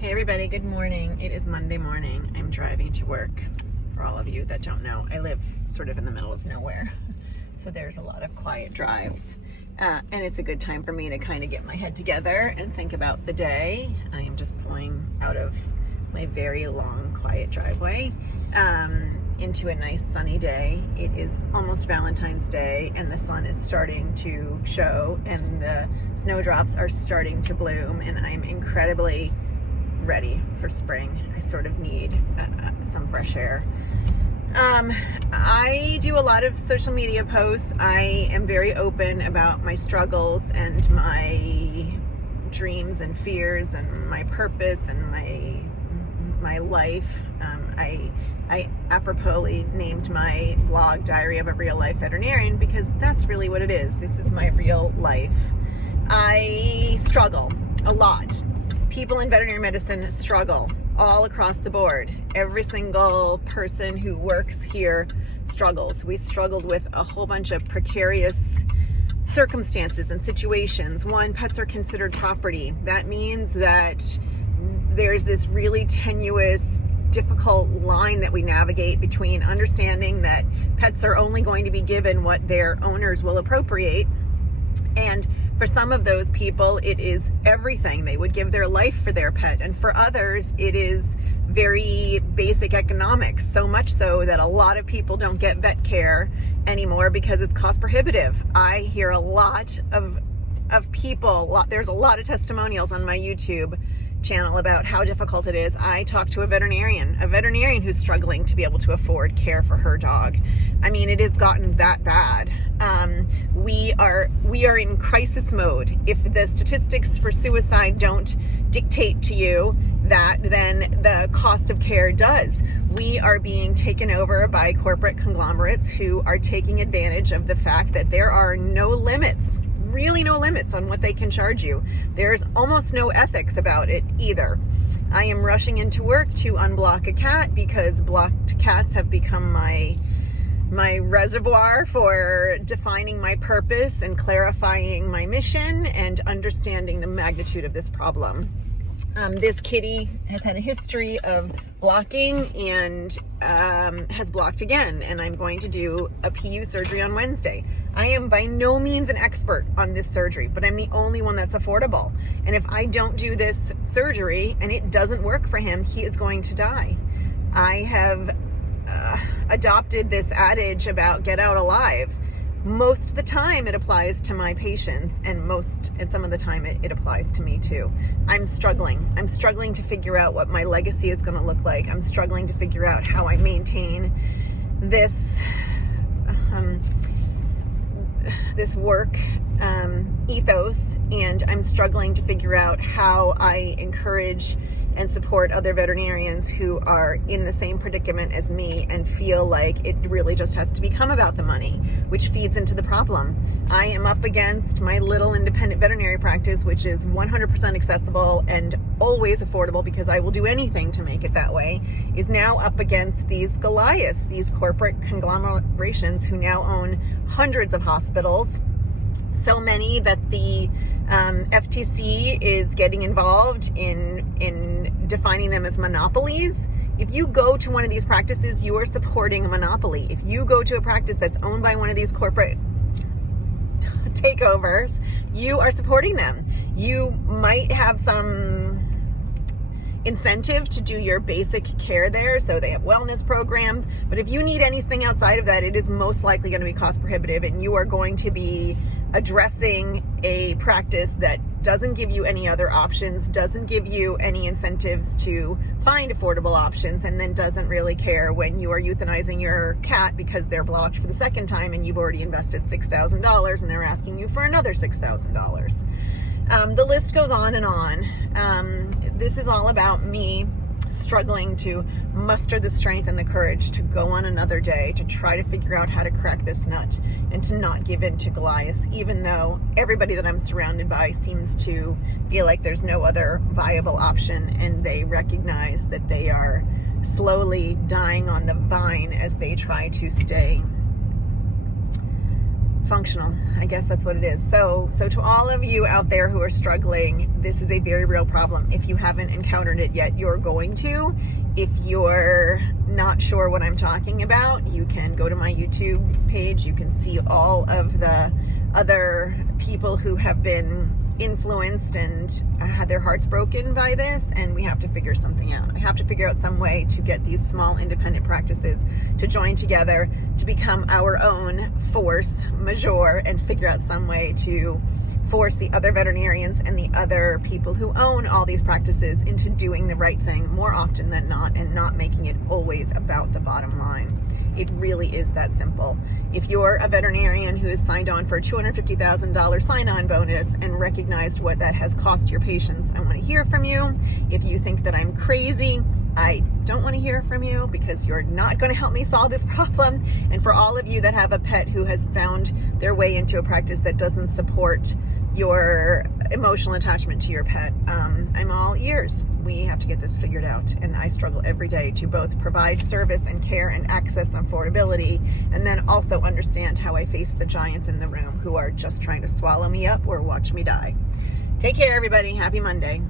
Hey everybody, good morning. It is Monday morning. I'm driving to work. For all of you that don't know, I live sort of in the middle of nowhere. So there's a lot of quiet drives. And it's a good time for me to kind of get my head together and think about the day. I am just pulling out of my very long, quiet driveway into a nice sunny day. It is almost Valentine's Day and the sun is starting to show and the snowdrops are starting to bloom, and I'm incredibly ready for spring. I sort of need some fresh air. I do a lot of social media posts. I am very open about my struggles and my dreams and fears and my purpose and my life. I aproposly named my blog Diary of a Real Life Veterinarian because that's really what it is. This is my real life. I struggle a lot. People in veterinary medicine struggle all across the board. Every single person who works here struggles. We struggled with a whole bunch of precarious circumstances and situations. One, pets are considered property. That means that there's this really tenuous, difficult line that we navigate between understanding that pets are only going to be given what their owners will appropriate, and for some of those people, it is everything. They would give their life for their pet. And for others, it is very basic economics, so much so that a lot of people don't get vet care anymore because it's cost prohibitive. I hear a lot of people, there's a lot of testimonials on my YouTube channel about how difficult it is. I talked to a veterinarian who's struggling to be able to afford care for her dog. I mean, it has gotten that bad. We are in crisis mode. If the statistics for suicide don't dictate to you that, then the cost of care does. We are being taken over by corporate conglomerates who are taking advantage of the fact that there are no limits, really no limits on what they can charge you. There's almost no ethics about it either. I am rushing into work to unblock a cat because blocked cats have become my reservoir for defining my purpose and clarifying my mission and understanding the magnitude of this problem. This kitty has had a history of blocking and has blocked again, and I'm going to do a PU surgery on Wednesday. I am by no means an expert on this surgery, but I'm the only one that's affordable. And if I don't do this surgery and it doesn't work for him, he is going to die. I have adopted this adage about get out alive. Most of the time it applies to my patients, and some of the time it applies to me too. I'm struggling to figure out what my legacy is going to look like. I'm struggling to figure out how I maintain this work ethos, and I'm struggling to figure out how I encourage and support other veterinarians who are in the same predicament as me and feel like it really just has to become about the money, which feeds into the problem. I am up against my little independent veterinary practice, which is 100% accessible and always affordable because I will do anything to make it that way, is now up against these Goliaths, these corporate conglomerations who now own hundreds of hospitals, so many that the FTC is getting involved in defining them as monopolies. If you go to one of these practices, you are supporting a monopoly. If you go to a practice that's owned by one of these corporate takeovers, you are supporting them. You might have some incentive to do your basic care there, so they have wellness programs, but if you need anything outside of that, it is most likely going to be cost prohibitive, and you are going to be addressing a practice that doesn't give you any other options, doesn't give you any incentives to find affordable options, and then doesn't really care when you are euthanizing your cat because they're blocked for the second time and you've already invested $6,000 and they're asking you for another $6,000. The list goes on and on. This is all about me struggling to muster the strength and the courage to go on another day, to try to figure out how to crack this nut and to not give in to Goliaths, even though everybody that I'm surrounded by seems to feel like there's no other viable option, and they recognize that they are slowly dying on the vine as they try to stay functional. I guess that's what it is. So to all of you out there who are struggling, this is a very real problem. If you haven't encountered it yet, you're going to. If you're not sure what I'm talking about, you can go to my YouTube page. You can see all of the other people who have been influenced and had their hearts broken by this, and we have to figure something out. I have to figure out some way to get these small independent practices to join together to become our own force majeure, and figure out some way to force the other veterinarians and the other people who own all these practices into doing the right thing more often than not, and not making it always about the bottom line. It really is that simple. If you're a veterinarian who is signed on for a $250,000 sign-on bonus and recognized what that has cost your patients, I want to hear from you. If you think that I'm crazy, I don't want to hear from you, because you're not going to help me solve this problem. And for all of you that have a pet who has found their way into a practice that doesn't support your emotional attachment to your pet, I'm all ears. We have to get this figured out, and I struggle every day to both provide service and care and access and affordability, and then also understand how I face the giants in the room who are just trying to swallow me up or watch me die. Take care, everybody. Happy Monday.